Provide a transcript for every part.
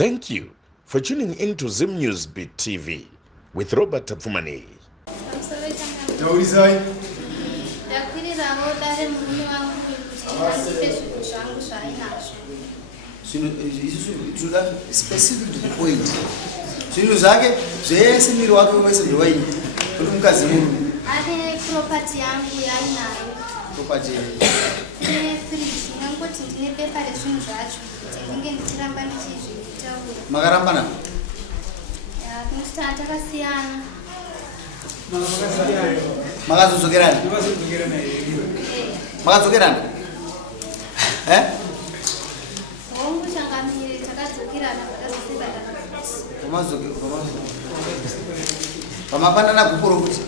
Thank you for tuning in to Zim News Beat TV with Robert Tapfumani. Specific to the point. Zvino zvake zvese miri wake wese ndowaini kuti mukazi munhu ane property yangu yainayo property ine fridge ngangoti ndine pepa rezvinhu zvacho ndinge ndichiramba ndichizvitaura makarambana tinotata takasiyana makadzokerana hongu changamire takadzokerana pamapanana kuporo kuti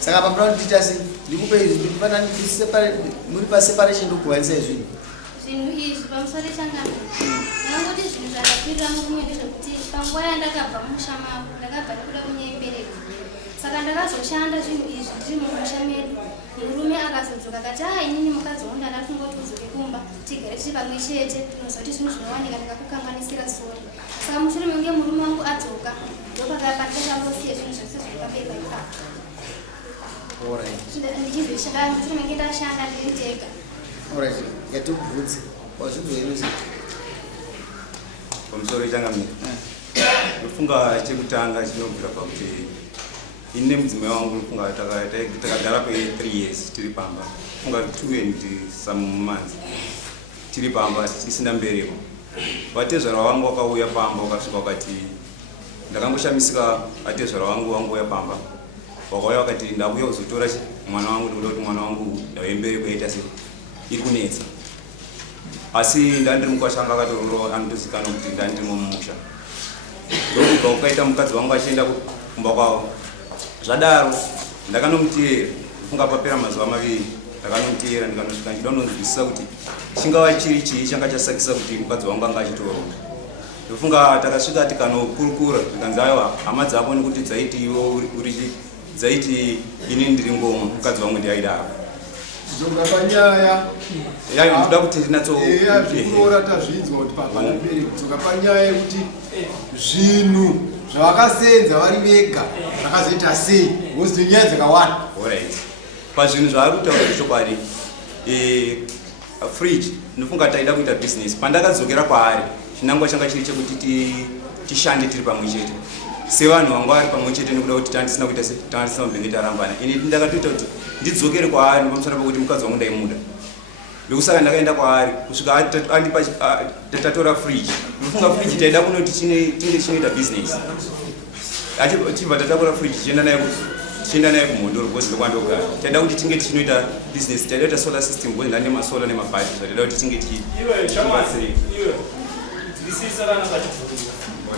saka pamuna kuti tichasi ndikupe muri paseparation ndokuwanisa izvinhu izvi pamusoro changamire nangoti zvinhu zvakakwirira mumwe ndezvekuti panguva yandakabva mumusha mavo ndakabva nekuda kunyebereka saka ndakazoshanda zvinhu izvi ndiri mumusha medu murume akazodzoka akati inini mukadzi wangu ndada kungoti udzoke kumba tigare tiri pamwe chete tinozoti zvinhu zvinowanika ndikakukanganisira sori saka mushure menge murume wangu adzoka ndopakapandikachambosiya zvinhu zvose zviri pabeba ipapo ndichizoshanda mushure menge ndashanda ndiri ndega yatikubvudzi wazvizoiruzi pamusoro changamire ndofunga chekutanga chinobvira pakuti ine mudzimai wangu ndofunga takagara kwe3 years tiri pamba funga 2 and some months tiri pamba tisina mbereko vatezvara wangu wakauya pamba wakasvika wakati ndakangoshamisika atezvara wangu wangouya pamba wakauya wakati ndakuya kuzotora mwana wangu ndikuda kuti mwana wangu ndauembereko yaita sei iri kunetsa asi ndandiri mukwashanga akatororo anotozikanwa kuti ndandirimo mumusha ndokubva ukaita mukadzi wangu achienda kumba kwavo zvadaro ndakanomutiyera funga papera mazuva maviri ndakanomutiyera ndikanosvika ndida kunonzwisisa kuti chingava chiri chii changa chasakisa kuti mukadzi wangu anga achitoroka ndofunga takasvika tikanokurukura tikanzi aiwa hama dzako nekuti dzaiti iwo urichi dzaiti ini ndiri ngomwe mukadzi wangu ndiaidaro zonga panyaya yayo ndoda kuti ndinatsoora tazvidzwa kuti papanaperi zonga panyaya yekuti zvinhu zvavakasenza vari vega zvakazoita sei ngozi nyaya dzakawanda alright pazvinhu zvaari kutaura zvechokwadi fridge ndofunga taida kuita business pandakadzokera kwaari chinangwa changa chiri chekuti tishande tiri pamwe chete sevanhu vangu vari pamwe chete nekuda kuti tandisina kuita tandisina kubvenge tarambana ini ndakatoita kuti ndidzokere kwaari pamusana pekuti mukadzi wangu ndaimuda ndokusaka ndakaenda kwaari kusvika andipa tatora fridge ndofunga fridge taida kunoti tinge chinoita business achibva tatakura fridge tichienda naye kumhondoro because ndokwandogara taida kuti tinge tichinoita business taida kuita solar system because ndane masolar nemabhati zvataida kuti tinge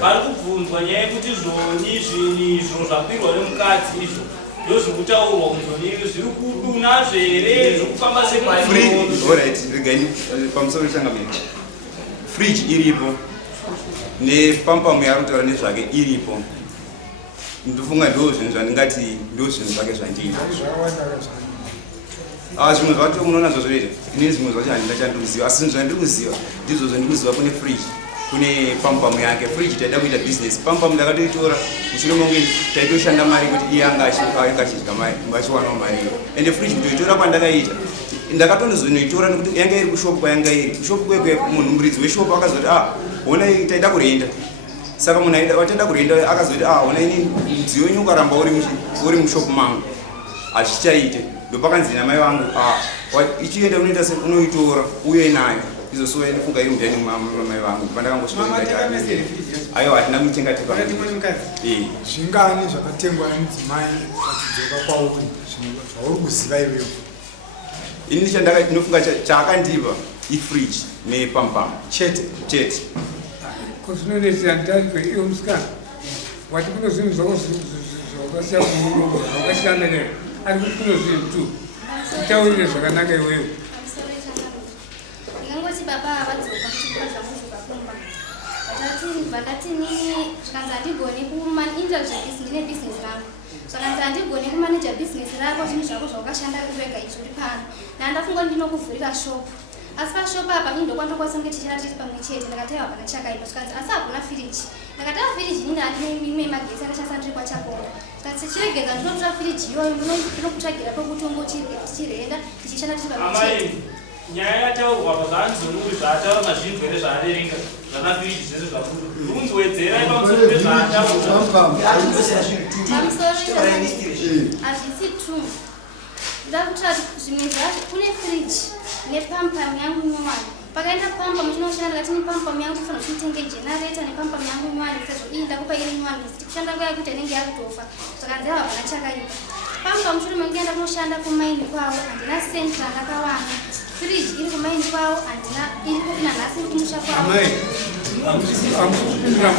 vari kubvunzwa nyaya yekuti zvoni zvinhu zvapirwa nemukadzi izvo ndozvikutaurwa kunzvoni zviri kuduna zvere zvokufamba seregai pamusoro changamire fridge iripo nepampamu yari kutaura nezvake iripo ndofunga ndo zvinhu zvandingati ndo zvinhu zvake zvandina zvimwe zvacho munoona zvazvoita ine zvimwe zvacho handina chandikuziva asi zvinhu zvandiri kuziva ndizvo zvandiri kuziva kune fridge kune pampamu yake fridge taida kuita business pampamu ndakatoitora mushure monge taitoshanda mari kuti iye anga achidya mari mbachiwanawo mari ende fridge kutoitora kwandakaita ndakatondozonoitora nekuti yanga iri kushopu kwayanga iri kushopu kwekwe munhu muridzi weshopu akazoti ona taida kurenda saka munhu wataida kurenda akazoti ona ini mudziyo wenyu ukaramba uri mushopu mangu hazvichaite ndopakanzi namai vangu ichienda unoita sei unoitora uye nayo izosuwa inofunga iri mudhani mamai vangu pandakangosaiwa hatina muchengatepa zvingani zvakatengwa nemudzimai vachidzoka kwauri zvauri kuziva iwewo ini ndinofunga chaakandipa ifridge nepampamu chete kuzvinonetsera ndariko iyo musikana wati kuno zvinhu zvako zvakasiya kuurogo zvakasiyana nayo ari kuti kuno zvinhu tu kutaurire zvakanaka iwewo ndingangoti baba avadzoka kuchikora zvamuzuka kumba vatati vakati nini zvikanzi handigoni kumaninja zvebhizinesi ndine bhizinesi rangu zvakanzi handigoni kumaneja bhizinesi rako zvinhu zvako zvaukashanda kurega izvo uri pano nandafunga ndinokuvhurira shopu asi pashopu apa indokwandokwanisa kunge tichira tiri pamwe chete ndakataiwa pana chakaipa zvikanzi asi hakuna firiji ndakataiwa firiji inenge handine magetsi akashandisa ndiri kwachakora zvikati chiregedza ndinotora firiji iyoyo ndinokutsvagira pokuti tichirenda tichishanda tiri pamwe chete nyaya yataurwa pazvanzonuri zvataura mazvirwere zvaaverenga zvakafiriji zvese zvakudo runzwedzerai pamusoro pezvaataura hazvisi true ndoda kutora zvimwe zvacho kune firiji nepampam yangu nyowani pakaenda pampam chinoshanda ndakati nepampam yangu kufanira kuti nditenge generator nepampam yangu nyowani sezvo iyi ndakupa iri nyowani kushanda nguva yekuti anenge yakutofa zvakanzi ava pana chakaipa pampam mushure mekunge enda kunoshanda kumaini kwavo handina sendi randakawana firiji iri kumaini kwavo handina iri kupina nhasi iri kumusha kwavo amupindira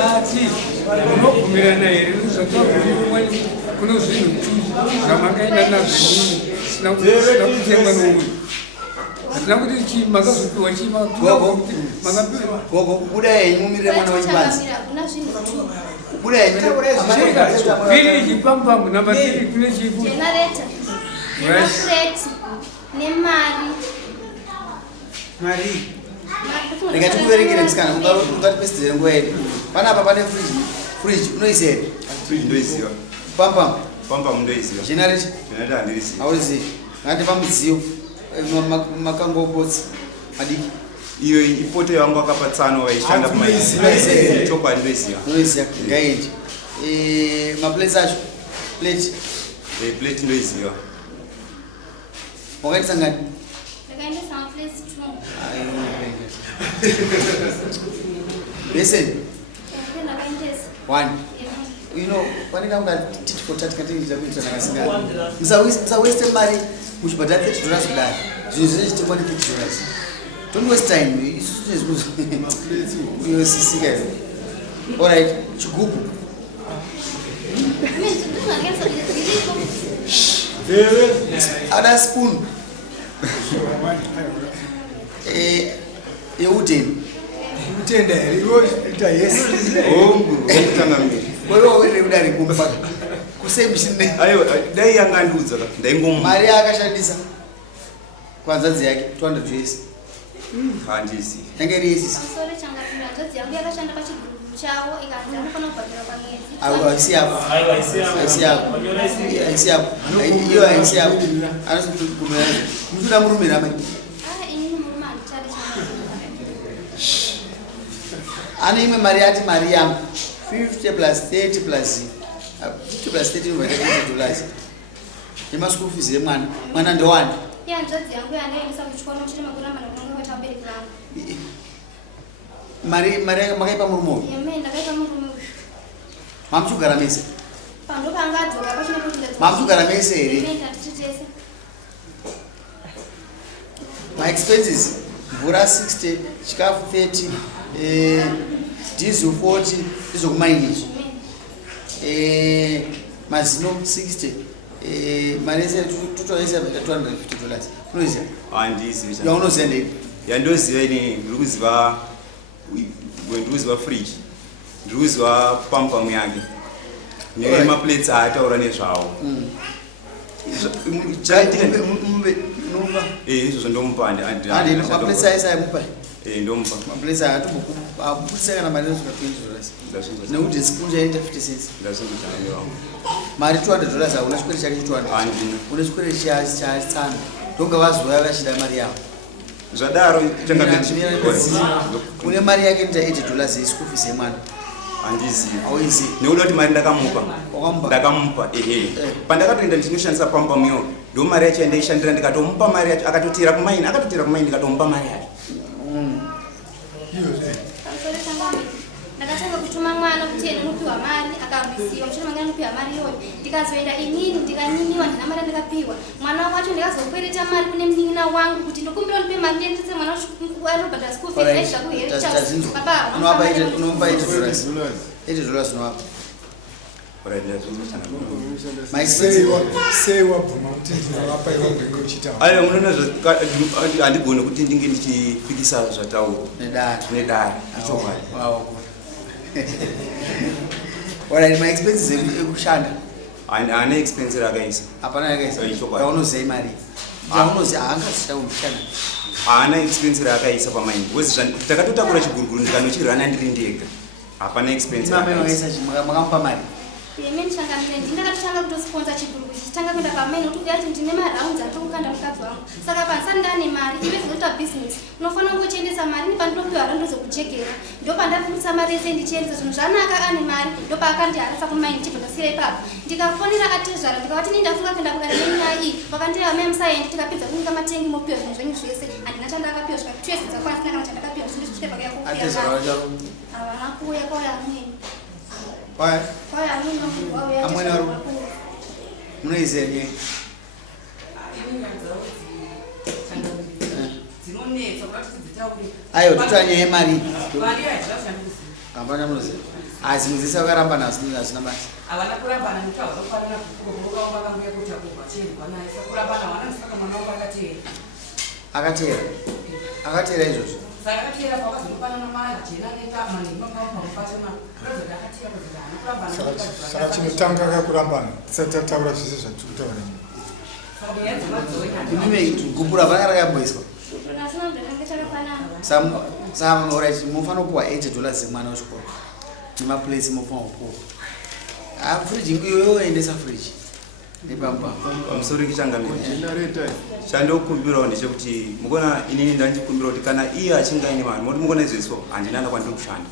muati unobvumirana here zvatabvumirwani kuno zvinhu zvamakaenda nazvo sina kutengwa nouyu hatina kuti makazopiwa gogo kubuda henyu mumirire mwana wechibanzi kubuda henyu pampamu namba 3 kune chifu generator nemafureti nemari ndikati kuverekere musikana ungatipesedzere nguva yedu panapa pane friji unoiziva here friji ndoiziva pampam ndoiziva generator handiriziva auzivi ngati pamudziyo makangopotsi madiki iyo ipoto yangu akapatsano vaishanda kumaitokwadi ndoiziva noiziva ngaendi maplate acho plate ndoiziva wakatisangani ndakaendesa maplate 2 beseni ndakaendesa 1 panenge ungatitikotatikatiita kuita nakasingana musaweste mari muchibhadhara $30 kudai zvinhu zvese chitengwa ne $50 don't waste time isusueziyosisika izo alright chigubhu ada spoon yeuden utenda here iwo ita yes ongutangamiri wewe udari kumpa kusemishine ayo dai yangandudza ndaingom mari akashandisa kwanzadzi yake $200 handisi yange risi sore changapinda nzodzi yangu yakashanda pachigrupu chavo ikanzi anofana kubhadhira pamwedzi haisi yapo iyo haisi yapo anozokutumira muchuda murume ramai inini murume handichade ane imwe mari yati mari yangu 50 plus 30 plus 50 plus 30 inovaita $80 yemaschool fees yemwana ndowani iya nzodzi yangu yandaendesa kuchikoro mushure mekuramba nekunonga kweta vabereki vangu mari makaipa murume uyu yeme ndakaipa murume uyu mamuchigara mese pandopanga adzoka pachinokutinda mamuchigara mese here tatititese maexpenses mvura 60 chikafu 30 diesel 40 izokumaini mazino 60 mari yese tutoese $250 unoziva handisi yaunoziva ndei yandoziva ini ndiri kuziva friji ndiri kuziva pampamu yake nemaplates aataura nezvavo izvozvo ndomupa maplates aisa aimupa ndomupa maplates aatobudisa kana mari nosvika $20 nekuti sikunja yaita 50 cents mari $200 hauna chikwere chake chi200 une chikwere chasana ndonga vazoya vachida mari yavo zvadaro une mari yake nita $80 yeschool fees yemwana handizivi auizivi nekuda kuti mari ndakamupa pandakatoenda ndichinoshandisa pampamuyo ndo mari yacho yandaishandira ndikatomupa mari yacho akatotera kumaini ndikatomupa mari yacho ndakatanga kutuma mwana kuti ene unopiwa mari akarwisiwa mushure mange anopiwa mari iyoyo ndikazoenda inini ndikanyiniwa ndina mari andikapiwa mwana wacho ndikazokwereta mari kune munin'ina wangu kuti ndokumbira ndipe mari ndiendese mwana anobhadhara school fees aisva kuhere unopa $80 unovapa Ayo munona andigone kuti ndinge ndichipikisa zvatauro nedare ichokwadi. Alright, my expenses ekushanda. Ane expense rakaisa. Hapana rakaisa. Ichokwadi. Unoziva mari. Unoziva haangazita kushanda. Haana expense rakaisa pamaindi. Wezi takatotakura chiguruguru ndikanochirana ndiri ndega. Hapana expense rakaisa. Makamupa mari. Payment changa mine ndakatanga kutosponsor chiguru chitanga kwenda pamene kuti yachi ndine marounds atokukanda mukadzi wangu. Saka pasandane mari iwe kuita business. Unofana kungochiendesa mari ni pandinopiwa randozo kuchekera. Ndo pandaputsa mari yese ndichiendesa zvinhu zvanaka ane mari ndo paakandiharisa kumaindi chibvasira ipapo. Ndikafonera atezvara ndikavati nindafunga kuenda kugara nenyaya iyi vakandira memusaindi tikapedza kunyika matengi mopiwa zvinhu zvenyu zvese handina chandakapiwa zvika twese dzakwana sina kana chandakapiwa zviri zvichitebva kuyakupiwa. Atezvara charo. Havana kuuya kwauya amweni. Why? Kwauya amweni wauya. Amweni wari. Munoiziva nyaya. Ayo totanya yemari. Hapana munoziva. Asi muzisa vakaramba nazina basa. Havana kurambana mutaura ufanira kukuruka wakambuya kuti akubva chini kwanaisa kurambana wana saka mwana wako akatera. Akatera izvozvo. Saka akatera pakazonofanana mari jena neta mani makaupa mufashona president akatera kuti kurambana. Saka chinotanga kakurambana. Tisataura zvese zvatiri kutaura. Imime gubura vakara yamboiswa. Nasina ndakanga chakafanana. Sam alright mufano kuwa $80 mwana wechikoro. Nima place mufano kuwa. Fridge iwe endesa fridge. Ndipamba. Amusori kichanga mimi. Chandokumbira ndechekuti mukona inini ndanjikumbira kuti kana iye achinga ine mari moti mukona izviswa handinanga kwandikushanda.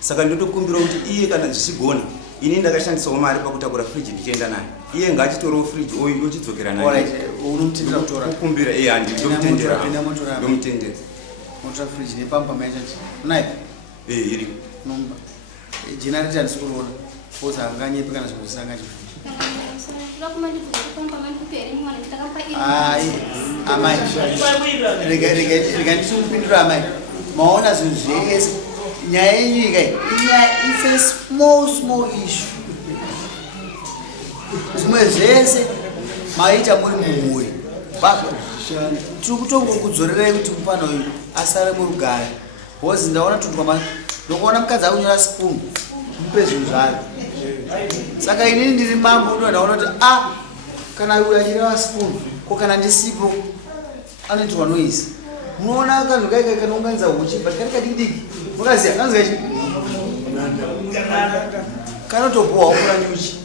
Saka ndotokumbira kuti iye kana zvichigona inini ndakashandisawo mari pakutakura fridge ndichienda naye. Iye ngaachitorowo fridge oyo yochidzokera naye. Alright, unomutendera kutora. Kukumbira iye handindomutendera. Ndomutendera. Motora fridge nepamba maitati. Unayo? Iri. Nomba. Generator ndisikuona. Poza anganyepe kana zvimwe zvisanga chifridge. Amai. Rega ndisukupindura amai. Maona zvinhu zvese. Nyaya yenyu ikai. It's a small issue. Zvimwe zvese maita muri mumuri. Tiri kutongokudzorerei kuti mupana uyu asare murugare. Hozi ndaona tundwa ndokuona mukadzi akunyora spoon. Mupe zvinhu zvaro. Saka inini ndiri mambo ndaona kuti kana uyu achireva spoon ko kana ndisipo anoitwa noise. Munoona kanhu kaikai kanounganidza uchi but kari kadiki mukaziya kanzi kachi kanotopuwa ukura nyuchi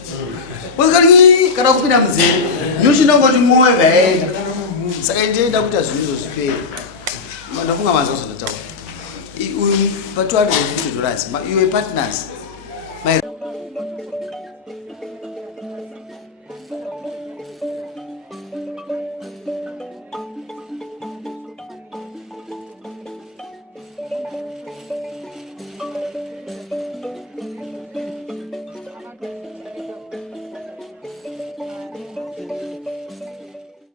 kati kana kupinda muzere nyuchi ndongoti moyo vaenda. Saka ndinoda kuita zvinhu izvozvipere. Ndafunga mazazo ndataura uyu pa $250 iwe partners